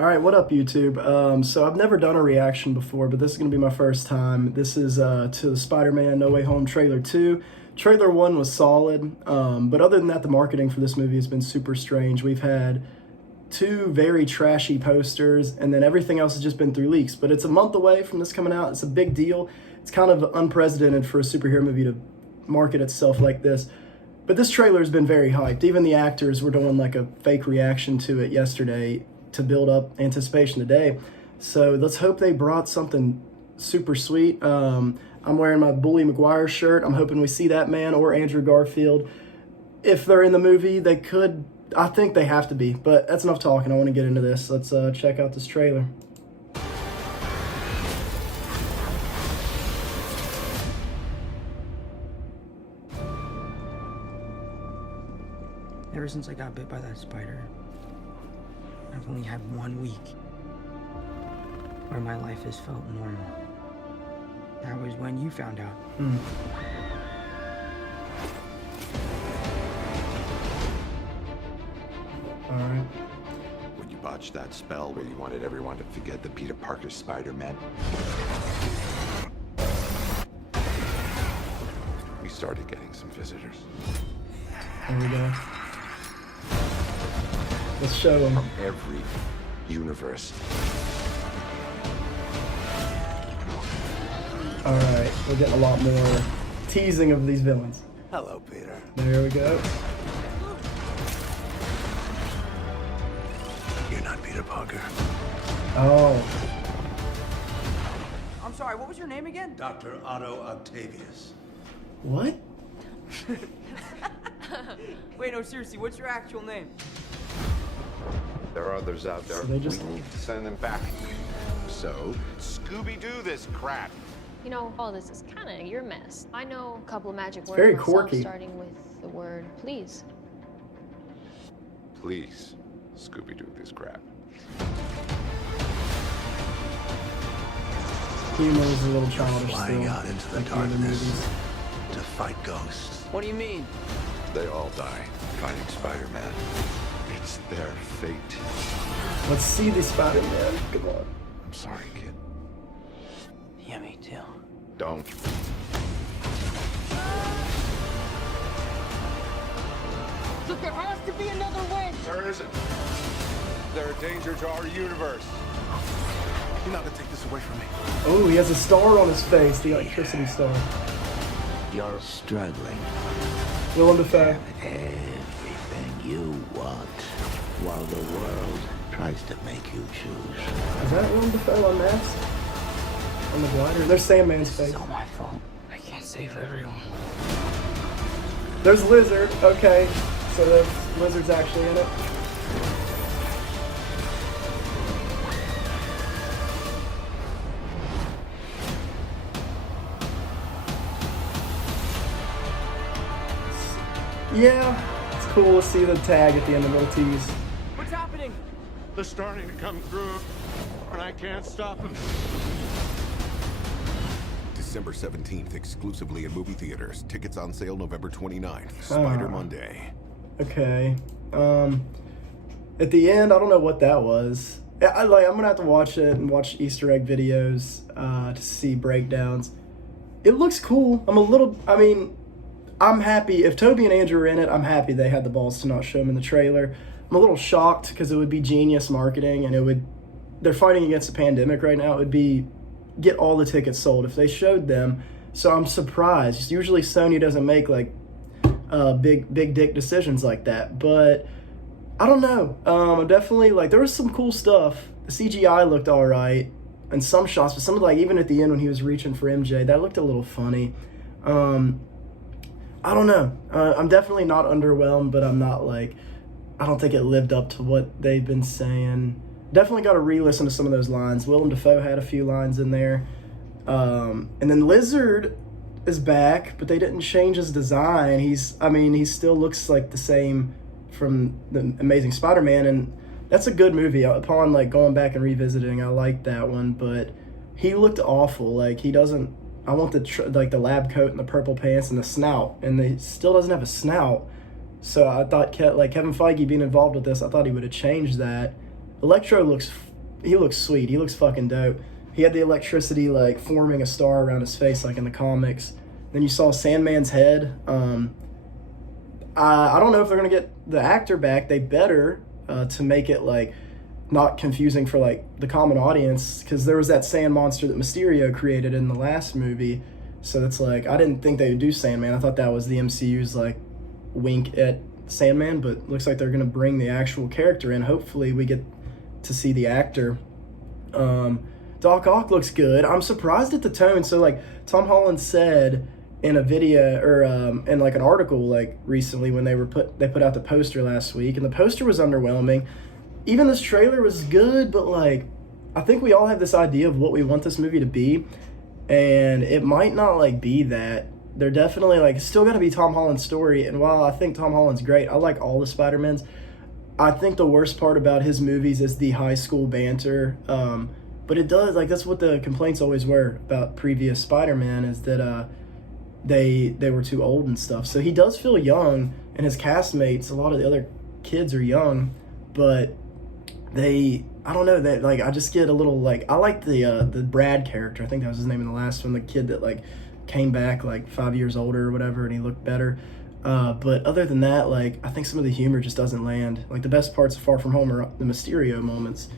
All right, what up, YouTube? So I've never done a reaction before, but this is going to be my first time. This is to the Spider-Man No Way Home trailer 2. Trailer 1 was solid, but other than that, the marketing for this movie has been super strange. We've had two very trashy posters, and then everything else has just been through leaks. But it's a month away from this coming out. It's a big deal. It's kind of unprecedented for a superhero movie to market itself like this. But this trailer has been very hyped. Even the actors were doing like a fake reaction to it yesterday to build up anticipation today. So let's hope they brought something super sweet. I'm wearing my Bully Maguire shirt. I'm hoping we see that man or Andrew Garfield. If they're in the movie, they could. I think they have to be, but that's enough talking. I want to get into this. Let's check out this trailer. Ever since I got bit by that spider, I've only had 1 week where my life has felt normal. That was when you found out. All right. When you botched that spell where you wanted everyone to forget that Peter Parker's Spider-Man, we started getting some visitors. There we go. Let's show them. From every universe. All right, we're getting a lot more teasing of these villains. Hello, Peter. There we go. You're not Peter Parker. Oh, I'm sorry, what was your name again? Dr. Otto Octavius. what? Wait, no, seriously, what's your actual name? There are others out there. So they just- We need to send them back. So, Scooby-Doo this crap. You know, all this is kind of your mess. I know a couple of magic words very myself, quirky. starting with the word please. Please, Scooby-Doo this crap. Humor is a little childish Flying still, out into the like the other darkness movies. to fight ghosts. What do you mean? They all die fighting Spider-Man. It's their fate. Let's see the Spider-Man. Come on. I'm sorry, kid. Yeah, me too. Don't. Look, there has to be another way! There isn't. They're a danger to our universe. You're not gonna take this away from me. Oh, he has a star on his face, the electricity star. You're struggling. Willem Dafoe. Everything you want, while the world tries to make you choose. Is that Willem Dafoe unmasked? On the glider? There's Sandman's face. It's all my fault. I can't save everyone. There's Lizard. Okay, so the Lizard's actually in it. Yeah, it's cool to see the tag at the end of the little tease. What's happening? They're starting to come through, and I can't stop them. December 17th, exclusively in movie theaters. Tickets on sale November 29th. Spider Monday. Okay. At the end, I don't know what that was. I'm gonna have to watch it and watch Easter egg videos to see breakdowns. It looks cool. I'm happy. If Toby and Andrew are in it, I'm happy they had the balls to not show them in the trailer. I'm a little shocked because it would be genius marketing, and they're fighting against a pandemic right now. It would be get all the tickets sold if they showed them. So I'm surprised. Usually Sony doesn't make like big dick decisions like that, but I don't know. Definitely, like, there was some cool stuff. The CGI looked all right in some shots, but some of, like, even at the end when he was reaching for MJ, that looked a little funny. I don't know. I'm definitely not underwhelmed, but I'm not like, I don't think it lived up to what they've been saying. Definitely got to re-listen to some of those lines. Willem Dafoe had a few lines in there. And then Lizard is back, but they didn't change his design. He still looks like the same from the Amazing Spider-Man, and that's a good movie. Upon like going back and revisiting, I liked that one, but he looked awful. Like, he doesn't. I want the lab coat and the purple pants and the snout, and he still doesn't have a snout. So I thought, like, Kevin Feige being involved with this, I thought he would have changed that. Electro looks he looks sweet. He looks fucking dope. He had the electricity like forming a star around his face like in the comics. Then you saw Sandman's head. I don't know if they're gonna get the actor back. They better to make it like not confusing for like the common audience, because there was that sand monster that Mysterio created in the last movie. So it's like, I didn't think they would do Sandman. I thought that was the MCU's like wink at Sandman, but looks like they're gonna bring the actual character in. Hopefully we get to see the actor. Doc Ock looks good. I'm surprised at the tone. So like Tom Holland said in a video or in like an article like recently when they put out the poster last week, and the poster was underwhelming. Even this trailer was good, but like I think we all have this idea of what we want this movie to be, and it might not like be that. They're definitely like, it's still gonna be Tom Holland's story, and while I think Tom Holland's great, I like all the Spider-Mans, I think the worst part about his movies is the high school banter. But it does, like, that's what the complaints always were about previous Spider-Man, is that they were too old and stuff. So he does feel young, and his castmates, a lot of the other kids are young, but I don't know, that like I just get a little like, I like the Brad character. I think that was his name in the last one, the kid that like came back like 5 years older or whatever, and he looked better. But other than that, like, I think some of the humor just doesn't land. Like the best parts of Far From Home are the Mysterio moments.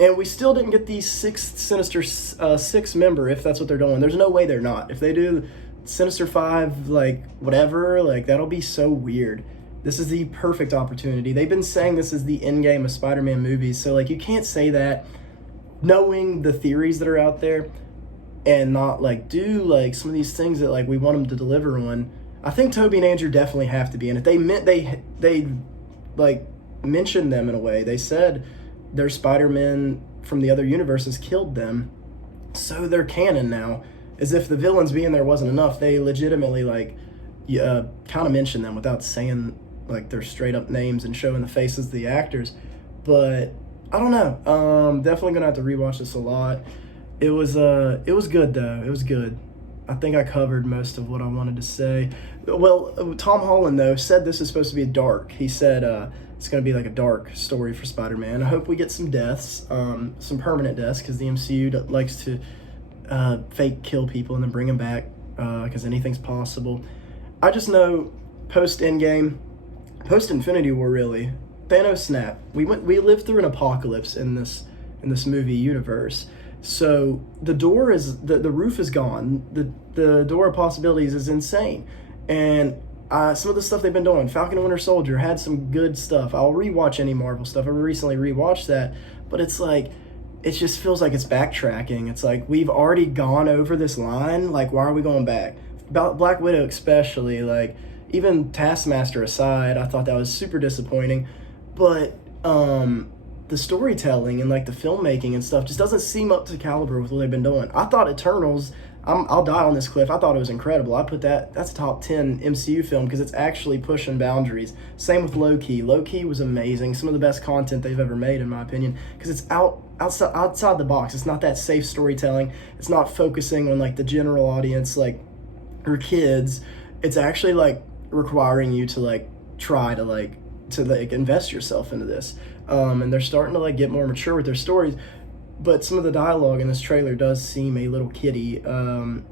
And we still didn't get the sixth Sinister Six member, if that's what they're doing. There's no way they're not. If they do Sinister Five, like, whatever, like, that'll be so weird. This is the perfect opportunity. They've been saying this is the endgame of Spider-Man movies, so, like, you can't say that knowing the theories that are out there and not, like, do, like, some of these things that, like, we want them to deliver on. I think Tobey and Andrew definitely have to be in it. They like, mentioned them in a way. They said their Spider-Man from the other universes killed them, so they're canon now. As if the villains being there wasn't enough, they legitimately like kind of mention them without saying like their straight up names and showing the faces of the actors. But I don't know. Definitely gonna have to rewatch this a lot. It was good though. It was good. I think I covered most of what I wanted to say. Well, Tom Holland though said this is supposed to be dark. He said it's going to be like a dark story for Spider-Man. I hope we get some deaths, some permanent deaths, because the MCU likes to fake kill people and then bring them back, because anything's possible. I just know post-Endgame, post-Infinity War really, Thanos snap. We lived through an apocalypse in this movie universe. So the door is the roof is gone. The door of possibilities is insane, and some of the stuff they've been doing. Falcon and Winter Soldier had some good stuff. I'll rewatch any Marvel stuff. I recently rewatched that, but it's like, it just feels like it's backtracking. It's like we've already gone over this line. Like, why are we going back? About Black Widow especially. Like, even Taskmaster aside, I thought that was super disappointing, but the storytelling and like the filmmaking and stuff just doesn't seem up to caliber with what they've been doing. I thought Eternals, I'll die on this cliff, I thought it was incredible. I put that's a top 10 MCU film because it's actually pushing boundaries. Same with Loki. Loki was amazing. Some of the best content they've ever made, in my opinion, because it's outside the box. It's not that safe storytelling. It's not focusing on like the general audience, like, or kids. It's actually like requiring you to like try to like invest yourself into this. And they're starting to like get more mature with their stories, but some of the dialogue in this trailer does seem a little kiddie. Some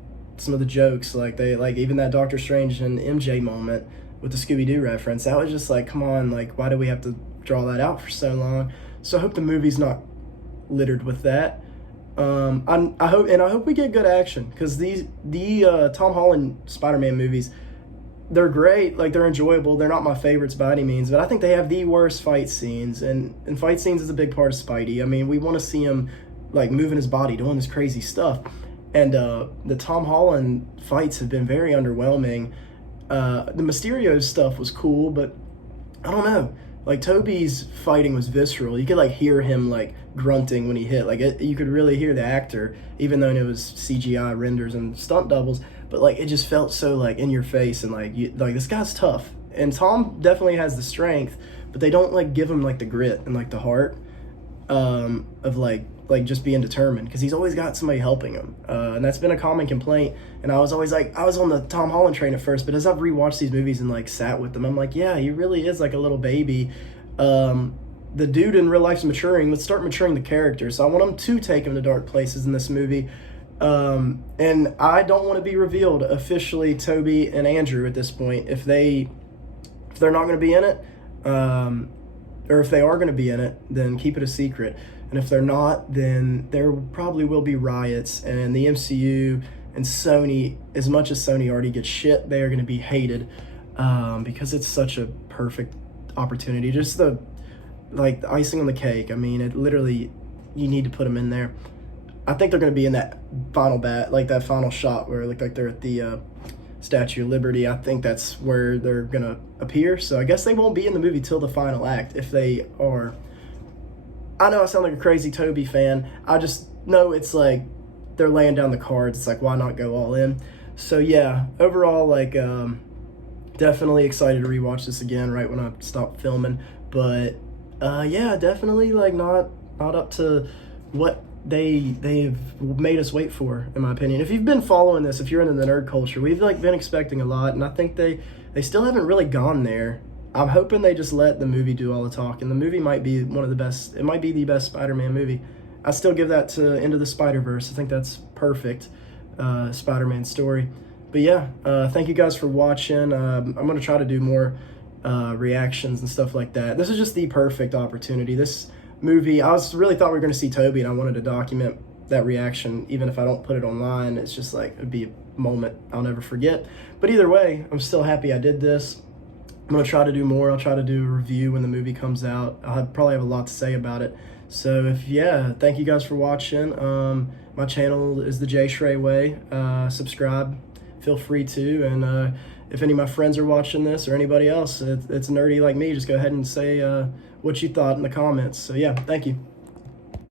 of the jokes, like they like even that Doctor Strange and MJ moment with the Scooby-Doo reference, that was just like, come on, like, why do we have to draw that out for so long? So I hope the movie's not littered with that. I hope we get good action, because the Tom Holland Spider-Man movies, they're great, like, they're enjoyable. They're not my favorites by any means, but I think they have the worst fight scenes, and fight scenes is a big part of Spidey. I mean, we want to see him, like, moving his body, doing this crazy stuff, and the Tom Holland fights have been very underwhelming. The Mysterio stuff was cool, but I don't know. Like, Toby's fighting was visceral. You could, like, hear him, like, grunting when he hit. Like, you could really hear the actor, even though it was CGI renders and stunt doubles. But, like, it just felt so, like, in your face, and, like, this guy's tough. And Tom definitely has the strength, but they don't, like, give him, like, the grit and, like, the heart of, like just being determined, because he's always got somebody helping him. And that's been a common complaint. And I was always, like, I was on the Tom Holland train at first, but as I've rewatched these movies and, like, sat with them, I'm like, yeah, he really is, like, a little baby. the dude in real life's maturing. Let's start maturing the character. So I want them to take him to dark places in this movie. And I don't want to be revealed officially Toby and Andrew at this point. If they're not going to be in it, or if they are going to be in it, then keep it a secret. And if they're not, then there probably will be riots, and the MCU and Sony, as much as Sony already gets shit, they are going to be hated, because it's such a perfect opportunity. Just the icing on the cake. I mean, it literally, you need to put them in there. I think they're going to be in that final that final shot where it looked like they're at the Statue of Liberty. I think that's where they're going to appear. So I guess they won't be in the movie till the final act, if they are. I know I sound like a crazy Toby fan. I just know it's like they're laying down the cards. It's like, why not go all in? So yeah, overall, definitely excited to rewatch this again right when I stopped filming. But yeah, definitely not up to what they've made us wait for, in my opinion. If you've been following this, if you're into the nerd culture, we've been expecting a lot, and I think they still haven't really gone there. I'm hoping they just let the movie do all the talking. The movie might be one of the best. It might be the best Spider-Man movie. I still give that to Into the Spider-Verse. I think that's perfect Spider-Man story. But yeah, thank you guys for watching. I'm going to try to do more reactions and stuff like that. This is just the perfect opportunity. This movie, I really thought we were going to see Toby, and I wanted to document that reaction, even if I don't put it online. It's just it'd be a moment I'll never forget. But either way, I'm still happy I did this. I'm going to try to do more. I'll try to do a review when the movie comes out. I'll probably have a lot to say about it. So thank you guys for watching. My channel is the J Shrey Way. Subscribe, feel free to. And if any of my friends are watching this, or anybody else, it's nerdy like me, just go ahead and say what you thought in the comments. So yeah, thank you.